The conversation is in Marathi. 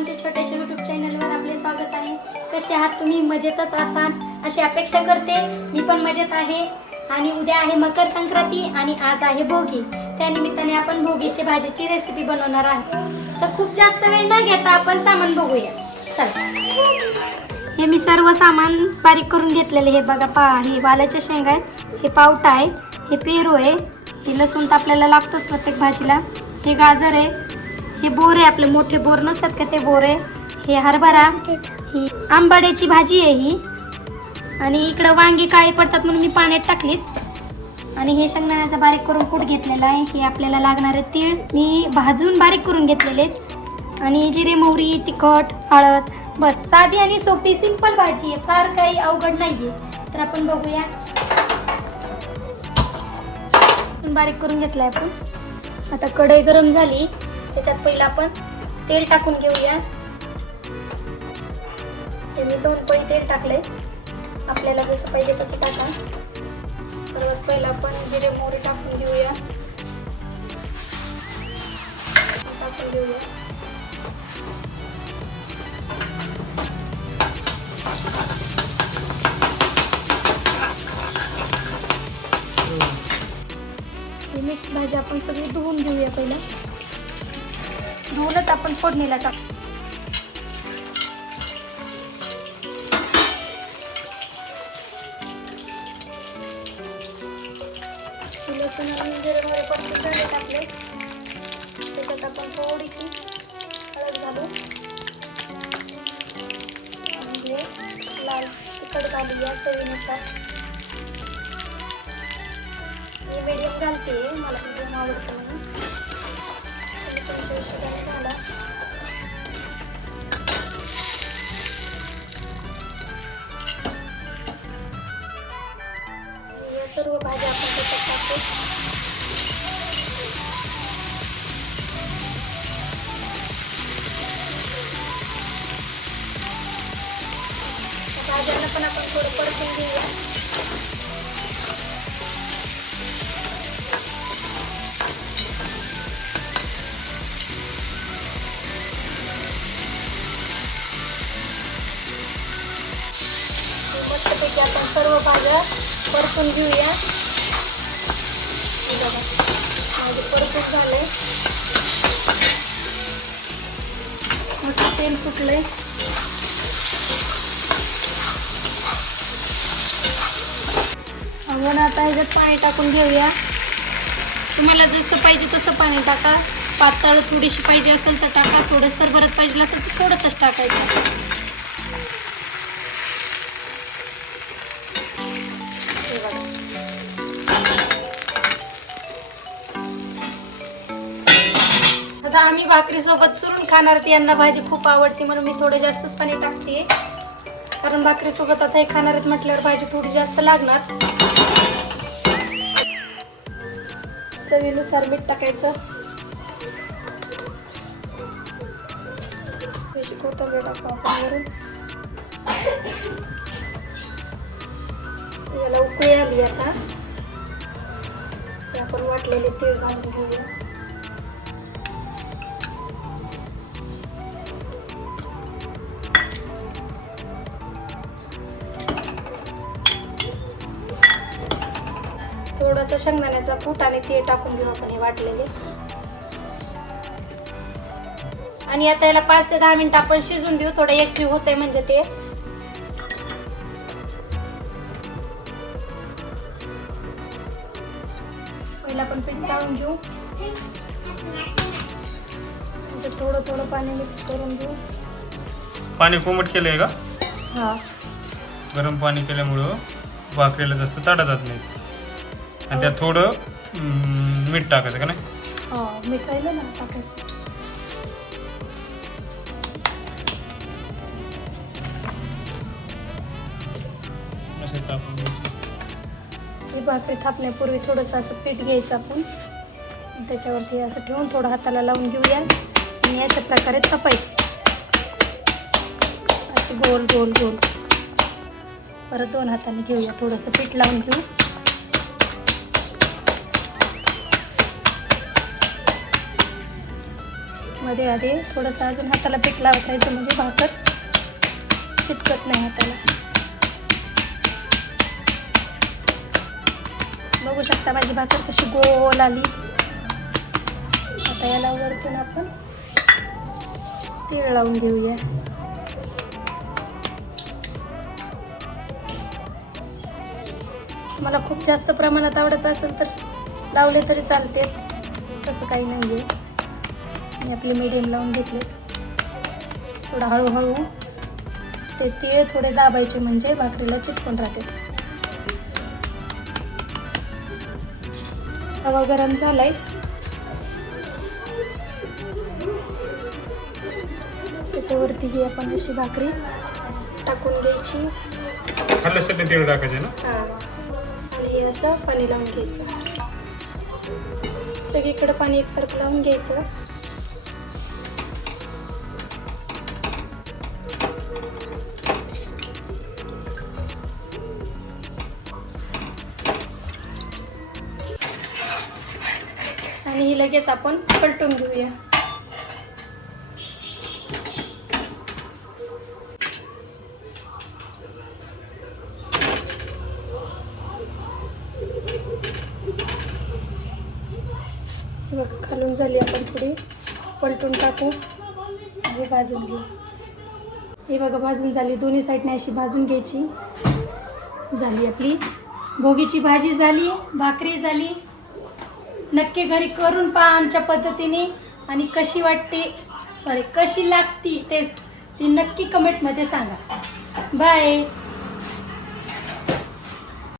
आमच्या छोट्याशा युट्यूब चॅनलवर आपले स्वागत आहे. कसे आहात तुम्ही? मजेतच असाल? अशी अपेक्षा करते. मी पण मजेत आहे. आणि उद्या आहे मकर संक्रांती आणि आज आहे भोगी. त्यानिमित्ताने आपण भोगीची भाजीची रेसिपी बनवणार आहे तर खूप जास्त वेळ न घेता आपण सामान बघूया. चला. हे मी सर्व सामान बारीक करून घेतलेले हे बघा पा हे वालाच्या शेंगा आहेत. हे पावटा आहे. हे पेरू आहे. हे लसूण तर आपल्याला लागतोच प्रत्येक भाजीला. हे गाजर आहे. हे बोर आहे आपले मोठे बोर नसतात का ते बोर आहे? हे हरभरा ही आंबाड्याची भाजी आहे ही. आणि इकडं वांगी काळी पडतात म्हणून मी पाण्यात टाकलीत. आणि हे शेंगदाण्याचा बारीक करून कूट घेतलेला आहे. हे आपल्याला लागणारे तीळ. मी भाजून बारीक करून घेतलेले आहेत. आणि जिरे मोहरी तिखट हळद बस. साधी आणि सोपी सिंपल भाजी आहे. फार काही अवघड नाही आहे तर आपण बघूया. बारीक करून घेतलाय आपण. आता कढई गरम झाली. त्याच्यात पहिलं आपण तेल टाकून घेऊया. ते मी दोन पळी तेल टाकले आपल्याला जसं पाहिजे तसं टाका. सर्वात पहिलं आपण जिरे मोहरी टाकून घेऊया. टाकून घेऊया. मिक्स भाजी आपण सगळी धुवून घेऊया पहिला. धुवूनच आपण फोडणीला टाक. लसूण आणि जिरे पण झाले टाकले त्याच्यात आपण थोडीशी हळद घालू आणि लाल तिखट घालूया चवीनुसार मी मीडियम घालते मला मीडियम आवडतं म्हणून तुम्ही तुमच्या हिशोबाने घाला या सर्व भाज्या आपण त्याच्यात टाकतो मस्तपैकी आपण सर्व भाज्या परतून घेऊया. माझे परतून झाले. मस्त तेल सुटले आपण आता ह्याच्यात पाणी टाकून घेऊया. तुम्हाला जसं पाहिजे तसं पाणी टाका. पातळ थोडीशी पाहिजे असेल तर टाका. थोडंसर भरत पाहिजे असेल तर थोडंसंच टाकायचं. आता आम्ही भाकरी सोबत चुरून खाणार ते यांना भाजी खूप आवडते म्हणून मी थोडे जास्तच पाणी टाकते. कारण भाकरी सोबत आता हे खाणार आहेत म्हटल्यावर भाजी थोडी जास्त लागणार. चवीनुसार मीठ टाकायचं. थोडीशी कोथिंबीर आपण याला उकळी आली आता. हे आपण वाटलेले तीळ घालून घेऊया. थोडंसं शेंगदाण्याचा कूट आणि तीळ टाकून घेऊ आपण हे वाटलेले. आणि आता याला पाच ते दहा मिनिटं आपण शिजून देऊ थोडं एकजीव होतंय म्हणजे ते. पहिला आपण पीठ चाळून घेऊ. म्हणजे थोडं थोडं पाणी मिक्स करून घेऊ. पाणी कोमट केलंय का? हा. गरम पाणी केल्यामुळं भाकरीला जास्त ताटा जात नाही आणि त्यात थोडं मीठ टाकायचं का नाही? हा मीठ राहिलं ना टाकायचं. असं टाकून द्यायचं. ही भाकरी थापण्यापूर्वी थोडंसं असं पीठ घ्यायचं आपण. त्याच्यावरती असं ठेवून थोडं हाताला लावून घेऊया. आणि अशा प्रकारे थापायची. अशी गोल गोल गोल. परत दोन हाताने घेऊया. थोडंसं पीठ लावून घेऊ. मध्ये आधी थोडंसं अजून हाताला पीठ लावत राहायचं म्हणजे भाकर चिटकत नाही हाताला. बघू शकता माझी भाकर कशी गोल आली. आता याला वरतून आपण तीळ लावून घेऊया. मला खूप जास्त प्रमाणात आवडत असेल तर लावले तरी चालते. तसं काही नाही आहे मी आपले मीडियम लावून घेतले. थोडं हळूहळू ते तीळ थोडे दाबायचे म्हणजे भाकरीला चिटकून राहते. तवा गरम झालाय. त्याच्यावरती ही आपण अशी भाकरी टाकून घ्यायची. खाल्ल्यासाठी तेल टाकायचे ना? हा. हे असं पाणी लावून घ्यायचं. सगळीकडे पाणी एकसारखं लावून घ्यायचं. लगेच आपण पलटून घेऊया. बघ खालून झाली आपण थोडी पलटून टाकू. हे भाजून घेऊ. हे बघा भाजून झाली. दोन्ही साईडने अशी भाजून घ्यायची. झाली आपली. भोगीची भाजी झाली भाकरी झाली. नक्की घरी करून पहा आमच्या पद्धतीने. आणि कशी वाटते सॉरी कशी लागती टेस्ट ती नक्की कमेंटमध्ये सांगा. बाय